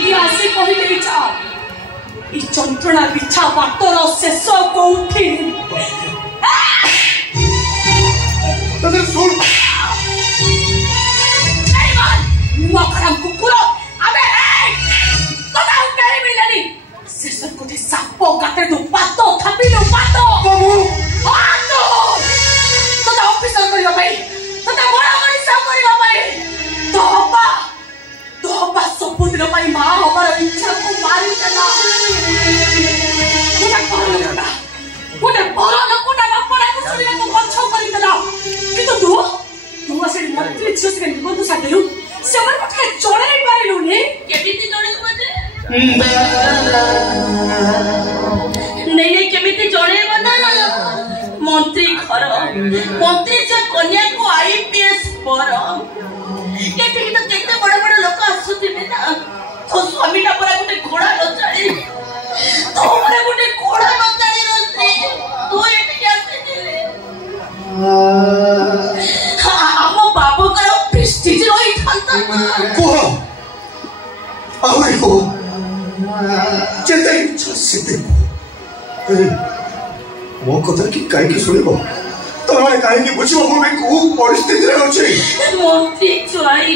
दुनिया आसी कहि देइछा ई चंत्रणा बिछा बाटर शेष कोठी तसे सुन नहीं मान मखरम कुकुर अबे तो ना उठे मिलनी शेष कोठी सापो गाते दु पातो थापी दु पातो बाबू पातो तो ना ऑफिसर करियो भाई तो ना बड़ा बड़ी सब करियो भाई तो बा सबुदिन भाई मां हमार इच्छा को मारी देला गोटे बड़ लोकटा बापड़ा को सुनिया को गछ करि देला किंतु तू असे मंत्री छिस के बंधु साथेलु से मन पठे चोरै पारिलु ने केमिति चोरै बजे नहीं केमिति चोरै बना मंत्री घर मंत्री से कन्या को आईपीएस पर केते तो केते बड़ बड़ लोक आसुथिबे ना तो स्वामी ना परा गुटे घोड़ा न चढ़ी तो परा गुटे घोड़ा न चढ़ी रस्ते तू एटी के आसीले हम बाबू कर प्रेस्टीज रही थांता को आवे को चेते छसिते मो कथा की काहे की सुनिबो तोरे काहे की बुझिबो मो में को परिस्थिति रे अछि मंत्री चोई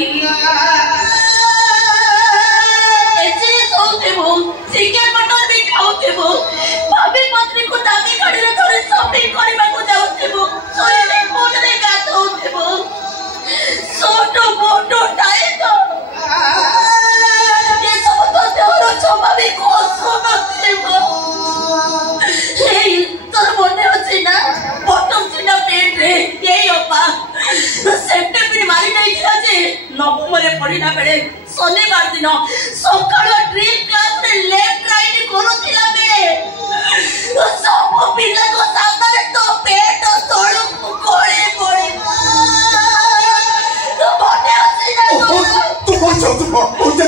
ऐसे सोते वो चिकन मटन भी खाओते वो भाभी मंत्री को दादी गाड़ी रे थोड़े शॉपिंग करबा को जाउते वो सोई कोन रे गात होते वो छोटो मोटो टाइ तो ये सब तो तेरो छबा भी को सुनते वो हे तोर मने अछि ना बटम चिना पेट रे ये अपा सेप्टेम्बर मारी नहीं था जे नवंबर पड़िना बेले शनिवार दिन सकाळ ड्रिल क्लास रे लेफ्ट राइट करूथिला बे सब पिला को सामने तो पेट तोड़ कोळे कोळे तो बने अछि ना तू कोते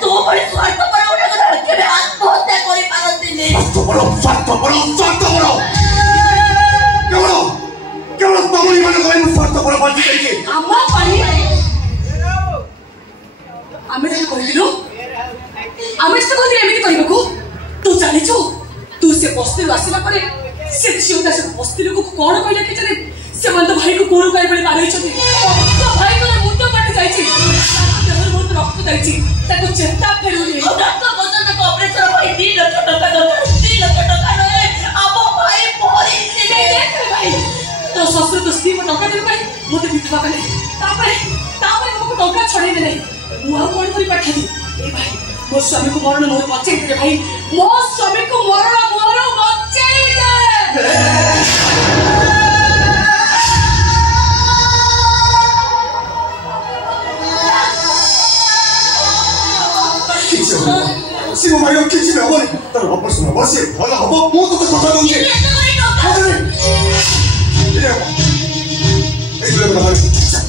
तो बड़े स्वार्थ पर उठे कर के आत्महत्या करि पारती ने स्वार्थ बड़ो केवल तमरी मन को स्वार्थ पर बाजी करके अम्मा पानी आमे तो कहलिलो आमे तो कहलिलो एमिति कहबको तू जानि छु तू से बस्ती आसीला परे से छिउदा से बस्ती लोक कोन कहले के जाने से मन तो भाई को कोन कहै बळे मारै छथि तो भाई को मुंड काट जाई छी देहर बहुत रक्त जाई छी ताको चेता फेरुनी डॉक्टर बजन को ऑपरेशन भाई 3 लाख टका दरकार 3 लाख टका रे आपो भाई परी से देख भाई तो ससुर तो स्त्री को टका दे भाई मोते विधवा कले तापरे हमको टका छड़े दे मु आ कोन करी पाठा दी ए भाई मो स्वामी को मरण मोर बच्चे दे भाई मो स्वामी को मरण मोर बच्चे दे सिमो मायो किछि न होले तर वापस न बसे भला हबो मु तो कथा दउछि ए ले बना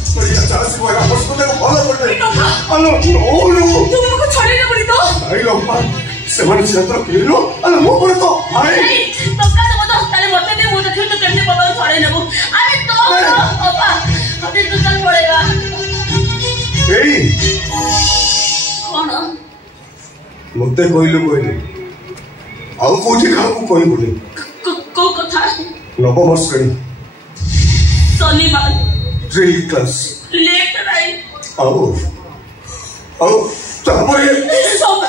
तोरी चाचा से वाला वापस को देखो भला करले अलो नो तू को छोड़े न पड़ी तो आई लो पा से मन से तर केलो अलो मो पड़े तो आई तो का तो ताले मते दे मु तो फिर तो करने बाबा छोड़े न वो अरे तो पापा अभी तो चल पड़ेगा एई कौन मते कोइलो आउ कोठी खाकू कोइ बोले को कथा नवम श्रेणी शनिवार ड्रिल क्लास लेफ्ट राइट आओ तापरे सब